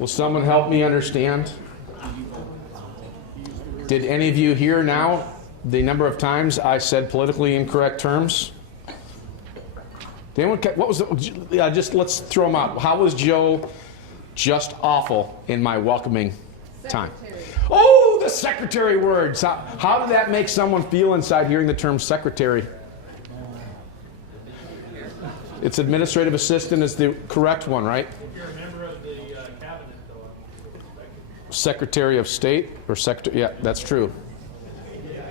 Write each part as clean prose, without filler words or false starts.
Will someone help me understand? Did any of you hear now the number of times I said politically incorrect terms? Did anyone, what was the, just let's throw them out. How was Joe just awful in my welcoming time? Oh, the secretary words. How did that make someone feel inside hearing the term secretary? It's administrative assistant is the correct one, right? If you're a member of the cabinet, though, Secretary of State or secretary? Yeah, that's true.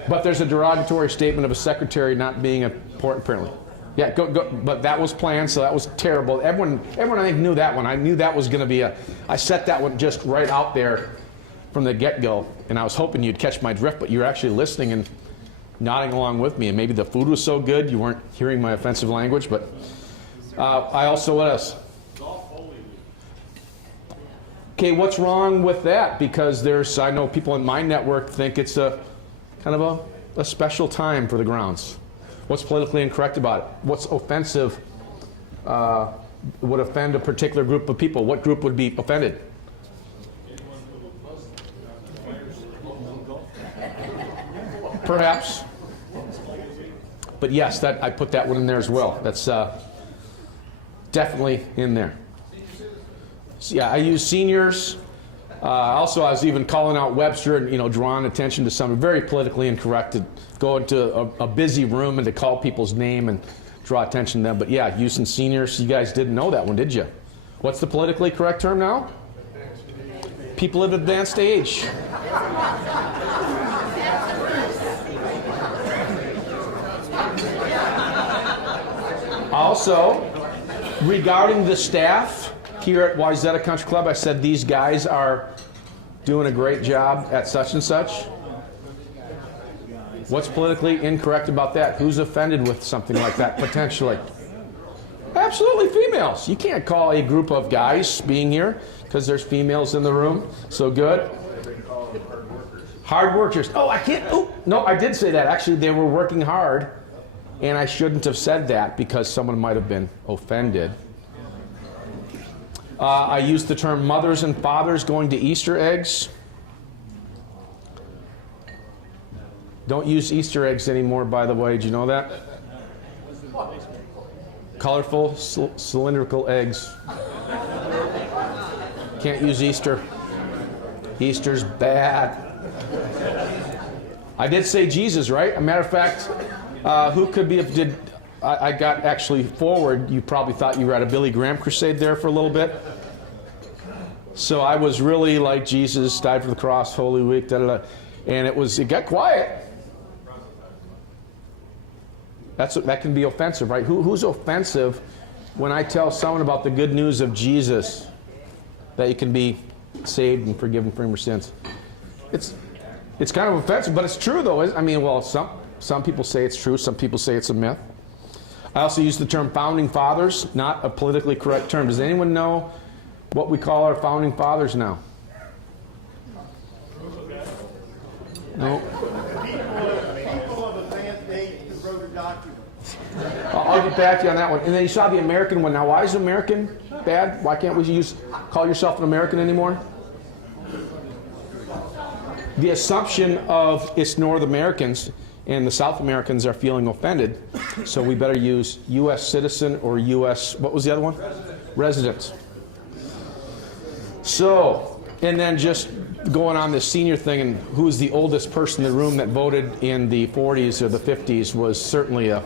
But there's a derogatory statement of a secretary not being important, apparently. Yeah, but that was planned, so that was terrible. Everyone I think knew that one. I knew that was going to be I set that one just right out there from the get-go, and I was hoping you'd catch my drift, but you were actually listening and nodding along with me, and maybe the food was so good you weren't hearing my offensive language, but I also, what else? Okay, what's wrong with that? Because I know people in my network think it's a kind of a special time for the grounds. What's politically incorrect about it? What's offensive would offend a particular group of people? What group would be offended? Perhaps. But yes, I put that one in there as well. That's definitely in there. So, yeah, I use seniors. Also, I was even calling out Webster and drawing attention to some very politically incorrect to go into a busy room and to call people's name and draw attention to them. But yeah, using seniors. You guys didn't know that one, did you? What's the politically correct term now? People of advanced age. Also, regarding the staff here at Wayzata Country Club, I said these guys are doing a great job at such and such. What's politically incorrect about that? Who's offended with something like that, potentially? Absolutely females. You can't call a group of guys being here because there's females in the room. So good. Hard workers. Oh, I can't. Oh, no, I did say that. Actually, they were working hard. And I shouldn't have said that because someone might have been offended. I used the term mothers and fathers going to Easter eggs. Don't use Easter eggs anymore, by the way. Did you know that? Colorful, cylindrical eggs. Can't use Easter. Easter's bad. I did say Jesus, right? A matter of fact, who could be, I got actually forward, you probably thought you were at a Billy Graham crusade there for a little bit. So I was really like Jesus, died for the cross, Holy Week, and it got quiet. That can be offensive, right? Who's offensive when I tell someone about the good news of Jesus, that you can be saved and forgiven from your sins? It's kind of offensive, but it's true though. I mean, well, some people say it's true, some people say it's a myth. I also use the term founding fathers, not a politically correct term. Does anyone know what we call our founding fathers now? No. People of advanced age that wrote a document. I'll get back to you on that one. And then you saw the American one. Now, why is American bad? Why can't we call yourself an American anymore? The assumption of it's North Americans and the South Americans are feeling offended, so we better use U.S. citizen or U.S. what was the other one? Resident. So, and then just going on this senior thing, and who was the oldest person in the room that voted in the 40s or the 50s was certainly a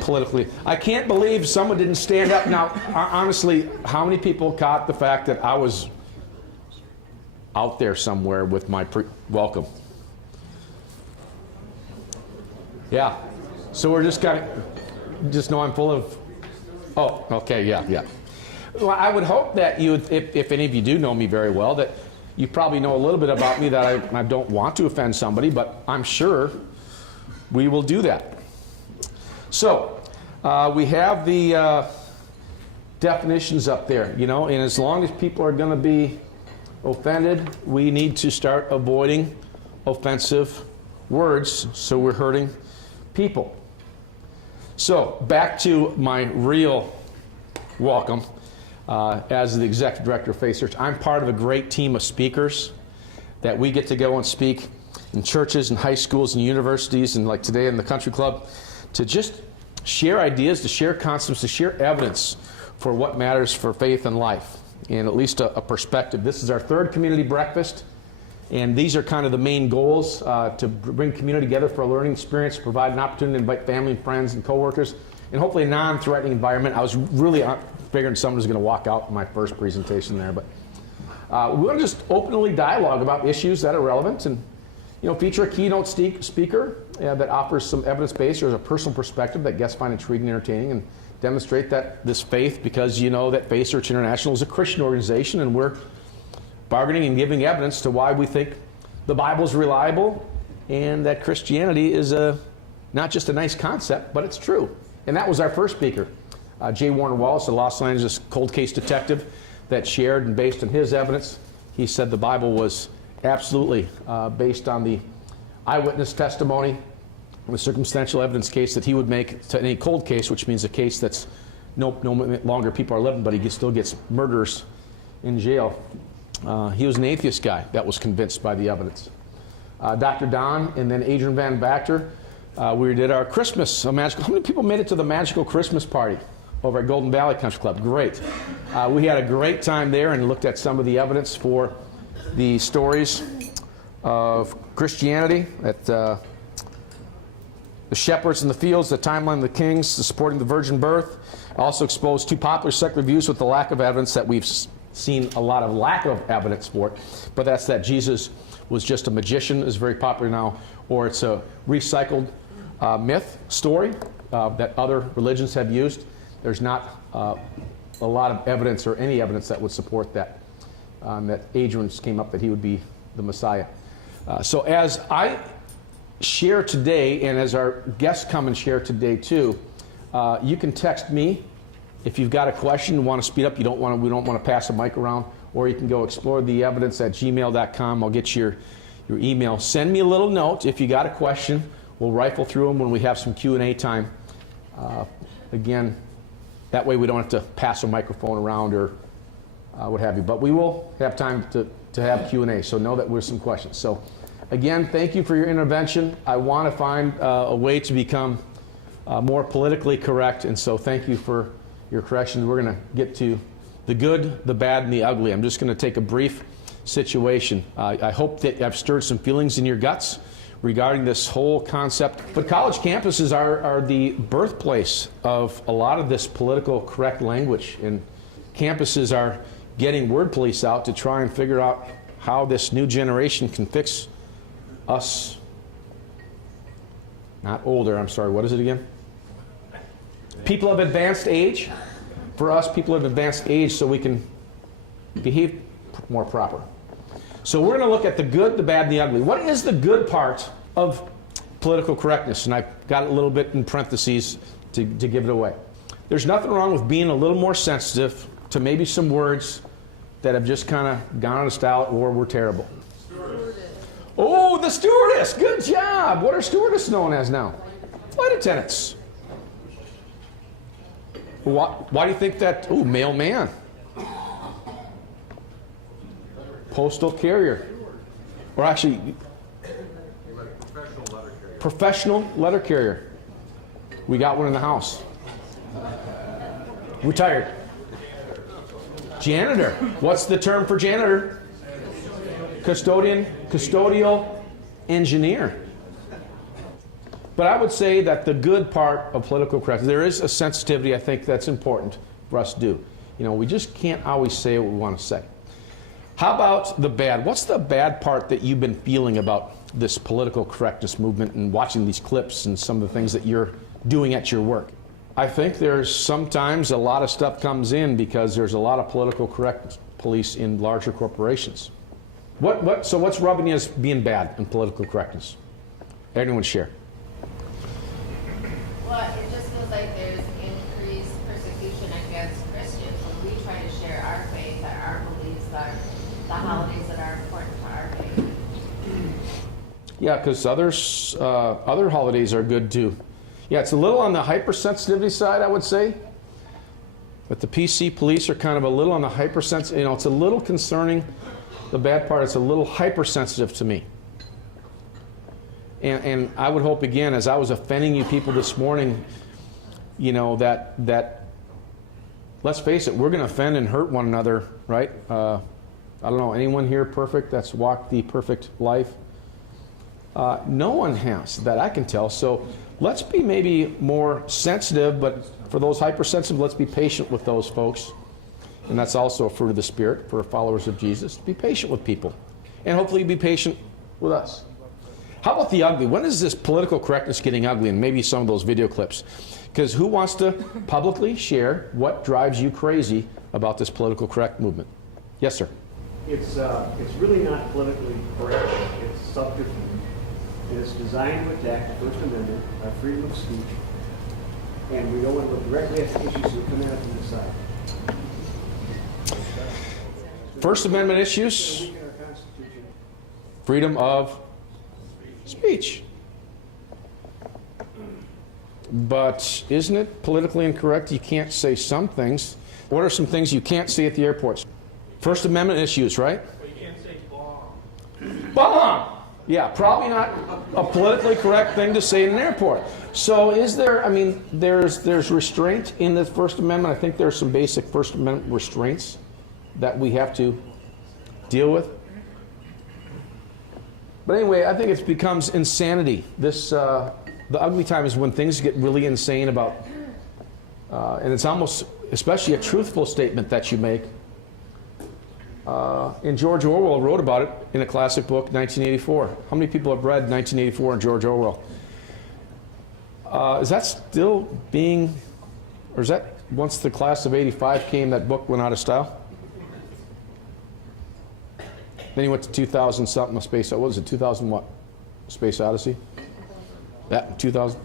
politically. I can't believe someone didn't stand up. Now, honestly, how many people caught the fact that I was out there somewhere with my welcome? Yeah. So we're just kind of, just know I'm full of, oh, okay, yeah. Well, I would hope that you, if any of you do know me very well, that you probably know a little bit about me that I don't want to offend somebody, but I'm sure we will do that. So we have the definitions up there, and as long as people are going to be offended, we need to start avoiding offensive words so we're hurting people. So back to my real welcome. as the executive director of Faith Search. I'm part of a great team of speakers that we get to go and speak in churches and high schools and universities, and like today in the country club, to just share ideas, to share concepts, to share evidence for what matters for faith and life, and at least a perspective. This is our third community breakfast, and these are kind of the main goals, to bring community together for a learning experience, provide an opportunity to invite family and friends and coworkers, and hopefully a non-threatening environment. I was really figuring someone was going to walk out in my first presentation there, but we want to just openly dialogue about issues that are relevant, and feature a keynote speaker that offers some evidence-based or a personal perspective that guests find intriguing and entertaining, and demonstrate that this faith, because that Faith Search International is a Christian organization, and we're bargaining and giving evidence to why we think the Bible is reliable and that Christianity is not just a nice concept, but it's true. And that was our first speaker, J. Warner Wallace, a Los Angeles cold case detective that shared, and based on his evidence, he said the Bible was absolutely based on the eyewitness testimony, the circumstantial evidence case that he would make to any cold case, which means a case that's no longer people are living, but he still gets murderers in jail. He was an atheist guy that was convinced by the evidence. Dr. Don and then Adrian Van Bacter, we did our Christmas magical. How many people made it to the magical Christmas party over at Golden Valley Country Club? Great. We had a great time there and looked at some of the evidence for the stories of Christianity, at the shepherds in the fields, the timeline of the kings, the supporting the virgin birth. Also exposed two popular secular views with the lack of evidence that we've seen a lot of lack of evidence for, but that's that Jesus was just a magician, is very popular now, or it's a recycled myth story that other religions have used. There's not a lot of evidence or any evidence that would support that. That Adrian came up that he would be the Messiah. So as I share today, and as our guests come and share today too, you can text me if you've got a question and want to speed up. We don't want to pass a mic around, or you can go explore the evidence at gmail.com. I'll get your email. Send me a little note if you got a question. We'll rifle through them when we have some Q&A time. Again, that way we don't have to pass a microphone around or what have you. But we will have time to have Q&A, so know that there's some questions. So again, thank you for your intervention. I want to find a way to become more politically correct, and so thank you for your corrections. We're going to get to the good, the bad, and the ugly. I'm just going to take a brief situation. I hope that I've stirred some feelings in your guts regarding this whole concept. But college campuses are the birthplace of a lot of this political correct language, and campuses are getting word police out to try and figure out how this new generation can fix us. Not older, I'm sorry, what is it again? People of advanced age. For us, people of advanced age, so we can behave more proper. So we're going to look at the good, the bad, and the ugly. What is the good part of political correctness? And I've got a little bit in parentheses to give it away. There's nothing wrong with being a little more sensitive to maybe some words that have just kind of gone out of style or were terrible. Stewardess. Oh, the stewardess. Good job. What are stewardess known as now? Flight attendants. Why do you think that? Oh, mailman. Postal carrier. Or actually, professional letter carrier. We got one in the house. Retired. Janitor. What's the term for janitor? Custodian, custodial engineer. But I would say that the good part of political correctness, there is a sensitivity I think that's important for us to do. We just can't always say what we want to say. How about the bad? What's the bad part that you've been feeling about this political correctness movement and watching these clips and some of the things that you're doing at your work? I think there's sometimes a lot of stuff comes in because there's a lot of political correctness police in larger corporations. So what's rubbing you as being bad in political correctness? Anyone share? Well, it just feels like there's increased persecution against Christians when we try to share our faith, our beliefs, the holidays that are important to our faith. Yeah, because other holidays are good too. Yeah, it's a little on the hypersensitivity side, I would say. But the PC police are kind of a little on the hypersensitive, you know, it's a little concerning. The bad part, it's a little hypersensitive to me. And I would hope, again, as I was offending you people this morning, you know, that let's face it, we're going to offend and hurt one another, right? I don't know, anyone here perfect that's walked the perfect life? No one has, that I can tell. So let's be maybe more sensitive, but for those hypersensitive, let's be patient with those folks. And that's also a fruit of the Spirit for followers of Jesus. Be patient with people. And hopefully be patient with us. How about the ugly? When is this political correctness getting ugly? And maybe some of those video clips. Because who wants to publicly share what drives you crazy about this political correct movement? Yes, sir. It's really not politically correct. It's subterfuge. And it's designed to attack the First Amendment, our freedom of speech. And we don't want to look directly at the issues that come at it from the side. First Amendment issues, Weaken our Constitution. freedom of speech. But isn't it politically incorrect? You can't say some things. What are some things you can't say at the airports? First Amendment issues, right? Well, you can't say bomb. Bomb! Yeah, probably not a politically correct thing to say in an airport. So is there, I mean, there's restraint in the First Amendment. I think there's some basic First Amendment restraints that we have to deal with. But anyway, I think it becomes insanity. This, the ugly time is when things get really insane about, and it's almost, especially a truthful statement that you make. And George Orwell wrote about it in a classic book, 1984. How many people have read 1984 and George Orwell? Is that still being, or is that once the class of 85 came, that book went out of style? Then he went to 2000 something, a space, what was it, 2000 what? Space Odyssey? Yeah, 2000.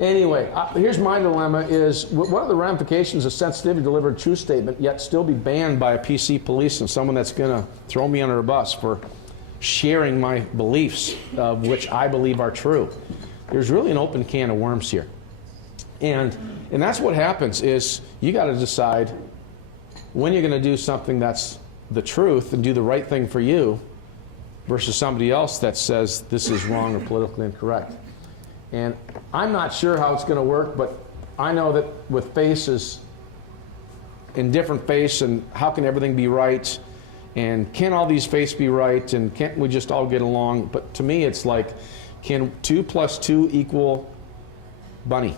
Anyway, here's my dilemma is, what are the ramifications of sensitivity to deliver a true statement, yet still be banned by a PC police and someone that's going to throw me under a bus for sharing my beliefs, which I believe are true? There's really an open can of worms here. And that's what happens is you got to decide when you're going to do something that's the truth and do the right thing for you versus somebody else that says this is wrong or politically incorrect. And I'm not sure how it's going to work, but I know that with faces, in different faces, and how can everything be right, and can all these faces be right, and can't we just all get along? But to me, it's like, can 2 + 2 equal bunny?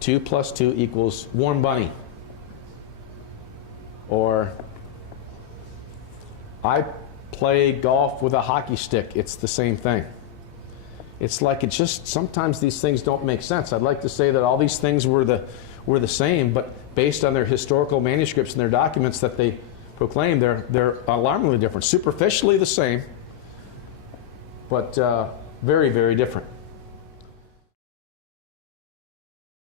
2 + 2 equals warm bunny. Or I play golf with a hockey stick. It's the same thing. It's like it just, sometimes these things don't make sense. I'd like to say that all these things were the same, but based on their historical manuscripts and their documents that they proclaim, they're alarmingly different. Superficially the same, but very, very different.